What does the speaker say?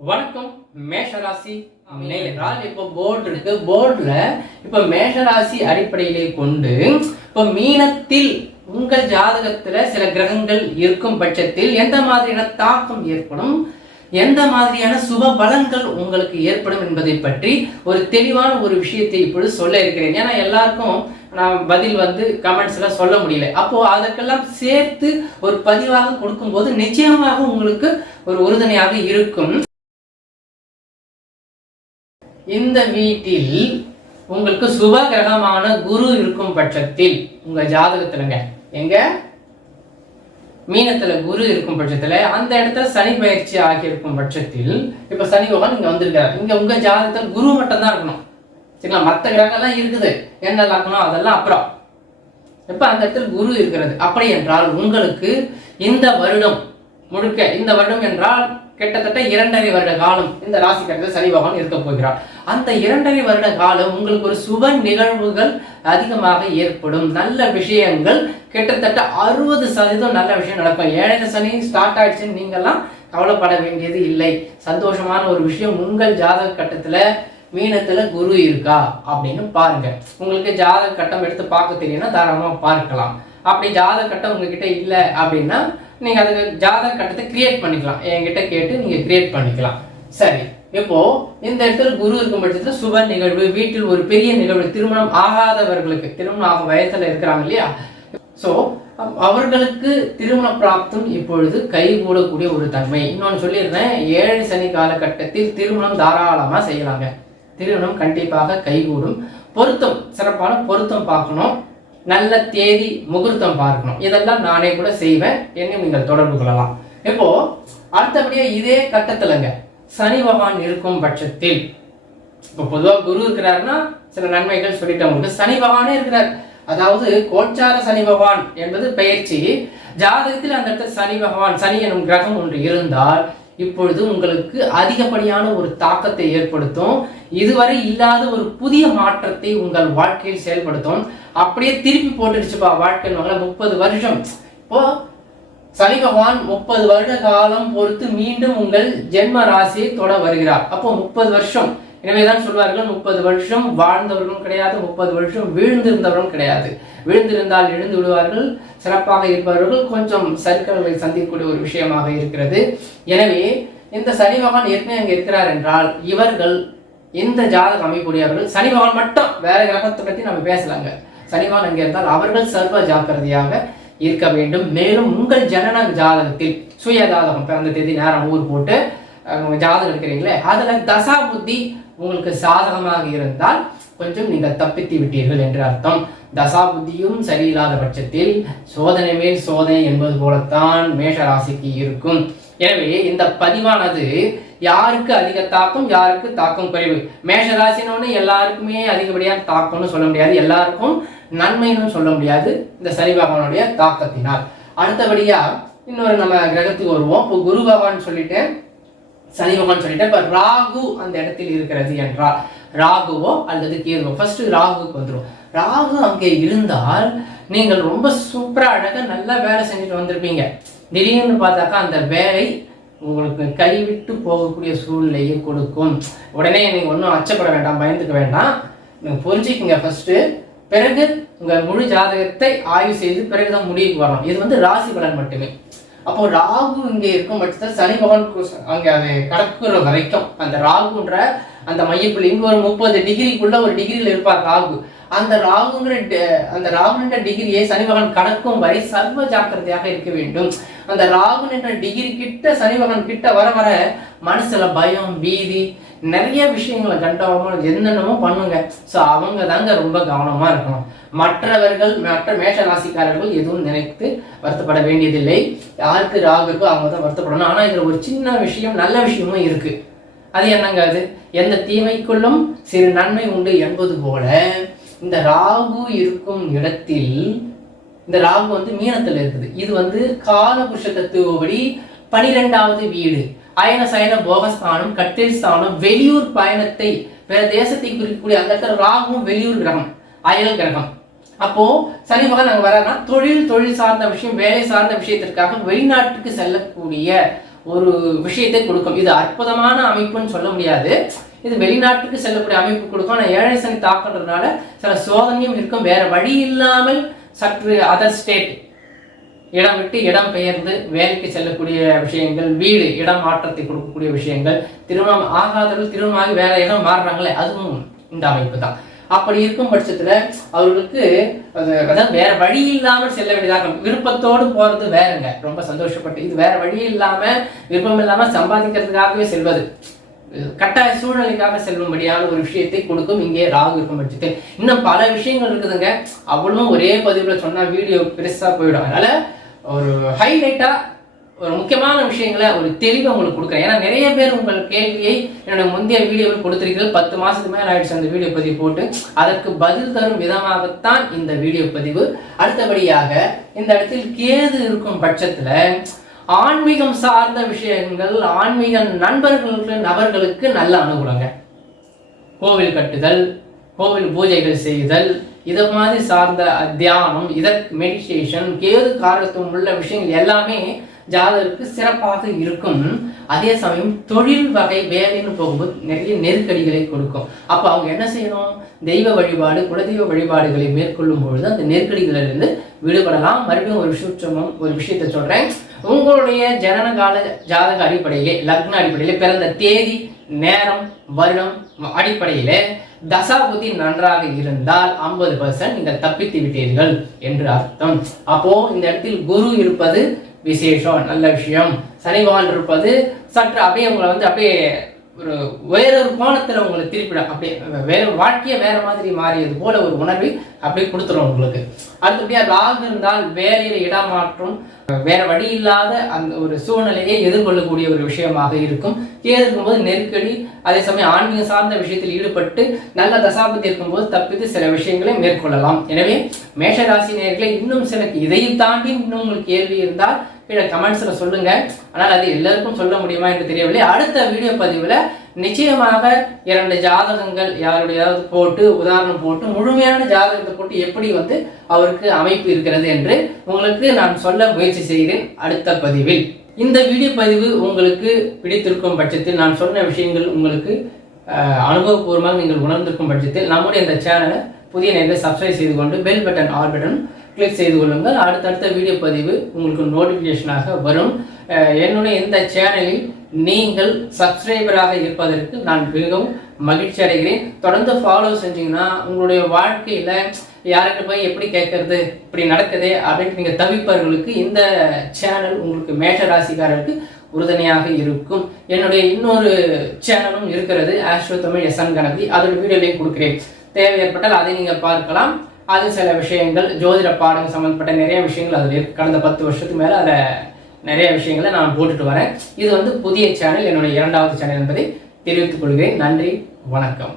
வணக்கம். மேஷராசி நேயரால் இப்போ போர்டு இருக்கு. போர்டுல இப்போ மேஷராசி அடிப்படையிலே கொண்டு இப்போ மீனத்தில் உங்கள் ஜாதகத்துல சில கிரகங்கள் இருக்கும் பட்சத்தில் எந்த மாதிரியான தாக்கம் ஏற்படும்? எந்த மாதிரியான சுப பலன்கள் உங்களுக்கு ஏற்படும் என்பதை பற்றி ஒரு தெளிவான ஒரு விஷயத்தை இப்பொழுது சொல்ல இருக்கிறேன். ஏன்னா எல்லாருக்கும் நான் பதில் வந்து கமெண்ட்ஸ்ல சொல்ல முடியல. அப்போ அதற்கெல்லாம் சேர்த்து ஒரு பதிவாக கொடுக்கும்போது நிச்சயமாக உங்களுக்கு ஒரு உறுதுணையாக இருக்கும். இந்த வீட்டில் உங்களுக்கு சுப கிரகமான குரு இருக்கும் பட்சத்தில் உங்க ஜாதகத்துலங்க. எங்க? மீனத்துல குரு இருக்கும் பட்சத்துல அந்த இடத்துல சனி பயிற்சி ஆகி இருக்கும் பட்சத்தில் இப்ப சனி பகவான் இங்க வந்திருக்காரு. இங்க உங்க ஜாதகத்துல குரு மட்டும் தான் இருக்கணும். சரிங்களா? மற்ற கிரகம்லாம் இருக்குது. என்ன இருக்கணும் அதெல்லாம் அப்புறம். இப்ப அந்த இடத்துல குரு இருக்கிறது. அப்படி என்றால் உங்களுக்கு இந்த வருடம் முழுக்க இந்த வருடம் என்றால் கிட்டத்தட்ட இரண்டரை வருட காலம் இந்த ராசி கட்டத்தில் சனி பகவான் இருக்க போகிறார். அந்த இரண்டரை வருட காலம் உங்களுக்கு ஒரு சுப நிகழ்வுகள் அதிகமாக ஏற்படும். நல்ல விஷயங்கள் கிட்டத்தட்ட அறுபது சதவீதம் நல்ல விஷயம் நடக்கும். ஏழரை சனி ஸ்டார்ட் ஆயிடுச்சுன்னு நீங்கெல்லாம் கவலைப்பட வேண்டியது இல்லை. சந்தோஷமான ஒரு விஷயம் உங்கள் ஜாதக கட்டத்துல மீனத்துல குரு இருக்கா அப்படின்னு பாருங்க. உங்களுக்கு ஜாதக கட்டம் எடுத்து பார்க்க தெரியும்னா தாராளமாக பார்க்கலாம். அப்படி ஜாதக கட்டம் உங்ககிட்ட இல்லை அப்படின்னா நீங்க அதுக்கு ஜாதக கட்டத்தை கிரியேட் பண்ணிக்கலாம். என்கிட்ட கேட்டு நீங்க கிரியேட் பண்ணிக்கலாம். சரி. இப்போ இந்த இடத்துல குரு இருக்கும் பட்சத்தில் சுப நிகழ்வு வீட்டில் ஒரு பெரிய நிகழ்வு திருமணம் ஆகாதவர்களுக்கு திருமணம் ஆக வயசுல இருக்கிறாங்க இல்லையா? ஸோ அவர்களுக்கு திருமண பிராப்தம் இப்பொழுது கைகூடக்கூடிய ஒரு தன்மை. இன்னொன்று சொல்லியிருந்தேன் ஏழு சனி காலகட்டத்தில் திருமணம் தாராளமாக செய்யலாங்க. திருமணம் கண்டிப்பாக கைகூடும். பொருத்தம் சிறப்பான பொருத்தம் பார்க்கணும். நல்ல தேதி முகூர்த்தம் பார்க்கணும். இதெல்லாம் நானே கூட செய்வேன். என்னையும் நீங்கள் தொடர்பு கொள்ளலாம். இப்போ அடுத்தபடியாக இதே கட்டத்துலங்க. சனி பகவான் இருக்கும் பட்சத்தில். இப்போ பொதுவாக குரு இருக்கிறாருன்னா சில நன்மைகள் சொல்லிட்டு உங்களுக்கு சனி பகவானே இருக்கிறார். அதாவது கோச்சார சனி பகவான் என்பது பயிற்சி ஜாதகத்தில் அந்த இடத்துல சனி பகவான் சனி எனும் கிரகம் ஒன்று இருந்தால் இப்பொழுது உங்களுக்கு அதிகப்படியான ஒரு தாக்கத்தை ஏற்படுத்தும். இதுவரை இல்லாத ஒரு புதிய மாற்றத்தை உங்கள் வாழ்க்கையில் செயல்படுத்தும். அப்படியே திருப்பி போட்டுடுச்சுப்பா வாழ்க்கைன்னு முப்பது வருஷம். இப்போ சனி பகவான் முப்பது வருட காலம் பொறுத்து மீண்டும் உங்கள் ஜென்ம ராசியை தொட வருகிறார். அப்போ முப்பது வருஷம். எனவேதான் சொல்வார்கள் முப்பது வருஷம் வாழ்ந்தவர்களும் கிடையாது முப்பது வருஷம் வீழ்ந்திருந்தவர்களும் கிடையாது. வீழ்ந்திருந்தால் எழுந்து விடுவார்கள் சிறப்பாக இருப்பவர்கள் கொஞ்சம் சர்க்கல்களை சந்திக்கக்கூடிய ஒரு விஷயமாக இருக்கிறது. எனவே இந்த சனி பகவான் ஏற்கனவே அங்கே இருக்கிறார் என்றால் இவர்கள் இந்த ஜாதக அமைப்புடையவர்கள் சனி பகவான் மட்டும் வேற கிரகத்தை பற்றி நம்ம பேசலாங்க. சனி பகவான் அங்கே இருந்தால் அவர்கள் சர்வ ஜாக்கிரதையாக இருக்க வேண்டும். மேலும் உங்கள் ஜனன ஜாதகத்தில் சுய ஜாதகம் பிறந்த தேதி நேரம் ஊர் போட்டு ஜாதகம் இருக்கிறீங்களே அதில் தசா புத்தி உங்களுக்கு சாதகமாக இருந்தால் கொஞ்சம் நீங்கள் தப்பித்து விட்டீர்கள் என்று அர்த்தம். தசா புத்தியும் சரியில்லாத பட்சத்தில் சோதனை மேல் சோதனை என்பது போலத்தான் மேஷ ராசிக்கு இருக்கும். எனவே இந்த பதிவானது யாருக்கு அதிக தாக்கம் யாருக்கு தாக்கம் குறைவு? மேஷ ராசினு எல்லாருக்குமே அதிகப்படியாக தாக்கம்னு சொல்ல முடியாது. எல்லாருக்கும் நன்மைன்னு சொல்ல முடியாது. இந்த சனி பகவானுடைய தாக்கத்தினால். அடுத்தபடியா இன்னொரு நம்ம கிரகத்துக்கு வருவோம். இப்போ குரு பகவான் சொல்லிட்டு சனி பகவான் சொல்லிட்டு இப்போ ராகு அந்த இடத்தில் இருக்கிறது என்றால் ராகுவோ அல்லது கேதுவோ ஃபர்ஸ்ட் ராகுக்கு வந்துடும் ராகு அங்கே இருந்தால் நீங்கள் ரொம்ப சூப்பராக அழகாக நல்லா வேலை செஞ்சுட்டு வந்திருப்பீங்க. திடீர்னு பார்த்தாக்கா அந்த வேலை உங்களுக்கு கைவிட்டு போகக்கூடிய சூழ்நிலையை கொடுக்கும். உடனே நீங்கள் ஒன்றும் அச்சப்பட வேண்டாம் பயந்துக்க வேண்டாம். நீங்கள் புரிஞ்சுக்கிங்க ஃபஸ்ட்டு பிறகு உங்கள் முழு ஜாதகத்தை ஆய்வு செய்து பிறகுதான் முடிவுக்கு வரணும். இது வந்து ராசி பலன் மட்டுமே. அப்போ ராகு இங்கே இருக்கும் பட்சத்தில் சனி பகவான் அங்கே அது அதை கடக்குற வரைக்கும் அந்த ராகுன்ற அந்த மையப்புள்ளி இங்கே ஒரு முப்பது டிகிரிக்குள்ள ஒரு டிகிரியில் இருப்பார் ராகு. அந்த ராகுங்கிற அந்த ராகுன்ற டிகிரியை சனி பகவான் கடக்கும் வரை சர்வ ஜாக்கிரதையாக இருக்க வேண்டும். அந்த ராகு டிகிரி கிட்ட சனி பகவான் கிட்ட வர வர மனசுல பயம் பீதி நிறைய விஷயங்களை கண்டவங்க என்னென்னமோ பண்ணுங்க. ஸோ அவங்க தாங்க ரொம்ப கவனமாக இருக்கணும். மற்றவர்கள் மற்ற மேஷ ராசிக்காரர்கள் எதுவும் நினைத்து வருத்தப்பட வேண்டியதில்லை. யாருக்கு ராகு இருக்கோ அவங்க தான் வருத்தப்படணும். ஆனால் இதில் ஒரு சின்ன விஷயம் நல்ல விஷயமும் இருக்குது அது என்னங்க அது? எந்த தீமைக்குள்ளும் சிறு நன்மை உண்டு என்பது போல இந்த ராகு இருக்கும் இடத்தில் இந்த ராகு வந்து மீனத்தில் இருக்குது. இது வந்து காலபுருஷ தத்துவப்படி பனிரெண்டாவது வீடு. அயன சயன போகஸ்தானம் கட்டில் ஸ்தானம் வெளியூர் பயணத்தை வேற தேசத்தை குறிக்கக்கூடிய அந்த இடத்துல ராகுவும் வெளியூர் கிரகம் அயல் கிரகம். அப்போ சனி பகவான் அங்க வராருன்னா தொழில் தொழில் சார்ந்த விஷயம் வேலை சார்ந்த விஷயத்திற்காக வெளிநாட்டுக்கு செல்லக்கூடிய ஒரு விஷயத்தை கொடுக்கும். இது அற்புதமான அமைப்புன்னு சொல்ல முடியாது. இது வெளிநாட்டுக்கு செல்லக்கூடிய அமைப்பு கொடுக்கும். ஆனால் ஏழை சனி தாக்கன்றதுனால சில சோதனையும் இருக்கும். வேற வழி இல்லாமல் சற்று அதர் ஸ்டேட் இடம் விட்டு இடம் பெயர்ந்து வேலைக்கு செல்லக்கூடிய விஷயங்கள் வீடு இடம் மாற்றத்தை கொடுக்கக்கூடிய விஷயங்கள் திருமணம் ஆகாதவர்கள் திருமணமாகி வேற இடம் மாறுறாங்களே அதுவும் இந்த அமைப்பு தான். அப்படி இருக்கும் பட்சத்துல அவர்களுக்கு அதாவது வேற வழி இல்லாமல் செல்ல வேண்டியதாக இருக்கும். விருப்பத்தோடு போறது வேறங்க. ரொம்ப சந்தோஷப்பட்டு இது வேற வழி இல்லாம விருப்பம் இல்லாம சம்பாதிக்கிறதுக்காகவே செல்வது. கட்டாய சூழ்நிலைக்காக செல்லும்படியான ஒரு விஷயத்தை கொடுக்கும். இங்கே ராகு இருக்கும் பட்சத்தில் இன்னும் பல விஷயங்கள் இருக்குதுங்க. அவ்வளவும் ஒரே பதிவுல சொன்னா வீடியோ பெருசா போயிடும். அதனால ஒரு ஹைலைட்டா ஒரு முக்கியமான விஷயங்களை ஒரு தெளிவை உங்களுக்கு கொடுக்குறேன். ஏன்னா நிறைய பேர் உங்கள் கேள்வியை என்னோட முந்தைய வீடியோவில் கொடுத்துருக்கீர்கள் பத்து மாசத்துக்கு மேல ஆயிடுச்சு அந்த வீடியோ பதிவு போட்டு. அதற்கு பதில் தரும் விதமாகத்தான் இந்த வீடியோ பதிவு. அடுத்தபடியாக இந்த இடத்தில் கேது இருக்கும் பட்சத்துல ஆன்மீகம் சார்ந்த விஷயங்கள் ஆன்மீக நண்பர்களுக்கு நபர்களுக்கு நல்ல அனுகூலங்க கோவில் கட்டுதல் கோவில் பூஜைகள் செய்தல் இதை மாதிரி சார்ந்த தியானம் இதற்கு மெடிடேஷன் கேது காரத்துவம் உள்ள விஷயங்கள் எல்லாமே ஜாதகருக்கு சிறப்பாக இருக்கும். அதே சமயம் தொழில் வகை வேலைன்னு போகும்போது நிறைய நெருக்கடிகளை கொடுக்கும். அப்போ அவங்க என்ன செய்யணும்? தெய்வ வழிபாடு குலதெய்வ வழிபாடுகளை மேற்கொள்ளும் பொழுது அந்த நெருக்கடிகளிலிருந்து விடுபடலாம். மறுபடியும் ஒரு விஷயம் ஒரு விஷயத்தை சொல்கிறேன் உங்களுடைய ஜனனகால ஜாதக அடிப்படையிலே லக்ன அடிப்படையிலே பிறந்த தேதி நேரம் வருடம் அடிப்படையிலே தசாபுத்தி நன்றாக இருந்தால் ஐம்பது பர்சன்ட் நீங்கள் தப்பித்து விட்டீர்கள் என்று அர்த்தம். அப்போ இந்த இடத்தில் குரு இருப்பது விசேஷம் நல்ல விஷயம். சனிவான் இருப்பது சற்று அப்படியே உங்களை வந்து அப்படியே ஒரு வேறொரு கோணத்தில் உங்களை திருப்பிட அப்படியே வேற வாழ்க்கையை வேற மாதிரி மாறியது போல ஒரு உணர்வை அப்படியே கொடுத்துரும் உங்களுக்கு. அடுத்தபடியா ராகு இருந்தால் வேலையில இடமாற்றம் வேற வழி இல்லாத அந்த ஒரு சூழ்நிலையை எதிர்கொள்ளக்கூடிய ஒரு விஷயமாக இருக்கும். கேது இருக்கும்போது நெருக்கடி அதே சமயம் ஆன்மீகம் சார்ந்த விஷயத்தில் ஈடுபட்டு நல்ல தசாபதி இருக்கும்போது தப்பித்து சில விஷயங்களை மேற்கொள்ளலாம். எனவே மேஷராசி நேர்களை இன்னும் சில இதை தாண்டி இன்னும் உங்களுக்கு கேள்வி இருந்தால் கீழே கமெண்ட்ஸில் சொல்லுங்க. ஆனால் அது எல்லாருக்கும் சொல்ல முடியுமா என்று தெரியவில்லை. அடுத்த வீடியோ பதிவில் நிச்சயமாக இரண்டு ஜாதகங்கள் யாருடையாவது போட்டு உதாரணம் போட்டு முழுமையான ஜாதகத்தை போட்டு எப்படி வந்து அவருக்கு அமைப்பு இருக்கிறது என்று உங்களுக்கு நான் சொல்ல முயற்சி செய்கிறேன் அடுத்த பதிவில். இந்த வீடியோ பதிவு உங்களுக்கு பிடித்திருக்கும் பட்சத்தில் நான் சொன்ன விஷயங்கள் உங்களுக்கு அனுபவபூர்வமாக நீங்கள் உணர்ந்திருக்கும் பட்சத்தில் நம்முடைய இந்த சேனலை புதிய நேரத்தில் சப்ஸ்கிரைப் செய்து கொண்டு bell button all button click செய்து கொள்ளுங்கள். அடுத்தடுத்த வீடியோ பதிவு உங்களுக்கு நோட்டிஃபிகேஷனாக வரும். என்னுடைய இந்த சேனலில் நீங்கள் சப்ஸ்கிரைபராக இருப்பதற்கு நான் மிகவும் மகிழ்ச்சி அடைகிறேன். தொடர்ந்து ஃபாலோ செஞ்சீங்கன்னா உங்களுடைய வாழ்க்கையில் யாருக்கு போய் எப்படி கேட்கறது இப்படி நடக்குதே அப்படின்ட்டு நீங்கள் தவிப்பவர்களுக்கு இந்த சேனல் உங்களுக்கு மேஷ ராசிக்காரருக்கு உறுதுணையாக இருக்கும். என்னுடைய இன்னொரு சேனலும் இருக்கிறது ஆஸ்ட்ரோ தமிழ் எஸ்என் கணபதி. அதோட வீடியோ லிங்க் கொடுக்கிறேன். தேவை ஏற்பட்டால் அதை நீங்கள் பார்க்கலாம். அது சில விஷயங்கள் ஜோதிட பாடம் சம்மந்தப்பட்ட நிறைய விஷயங்கள் அதில் இருக்கு. கடந்த பத்து வருஷத்துக்கு மேலே அதில் நிறைய விஷயங்களை நான் போட்டுட்டு வரேன். இது வந்து புதிய சேனல் என்னுடைய இரண்டாவது சேனல் என்பதை தெரிவித்துக் கொள்கிறேன். நன்றி வணக்கம்.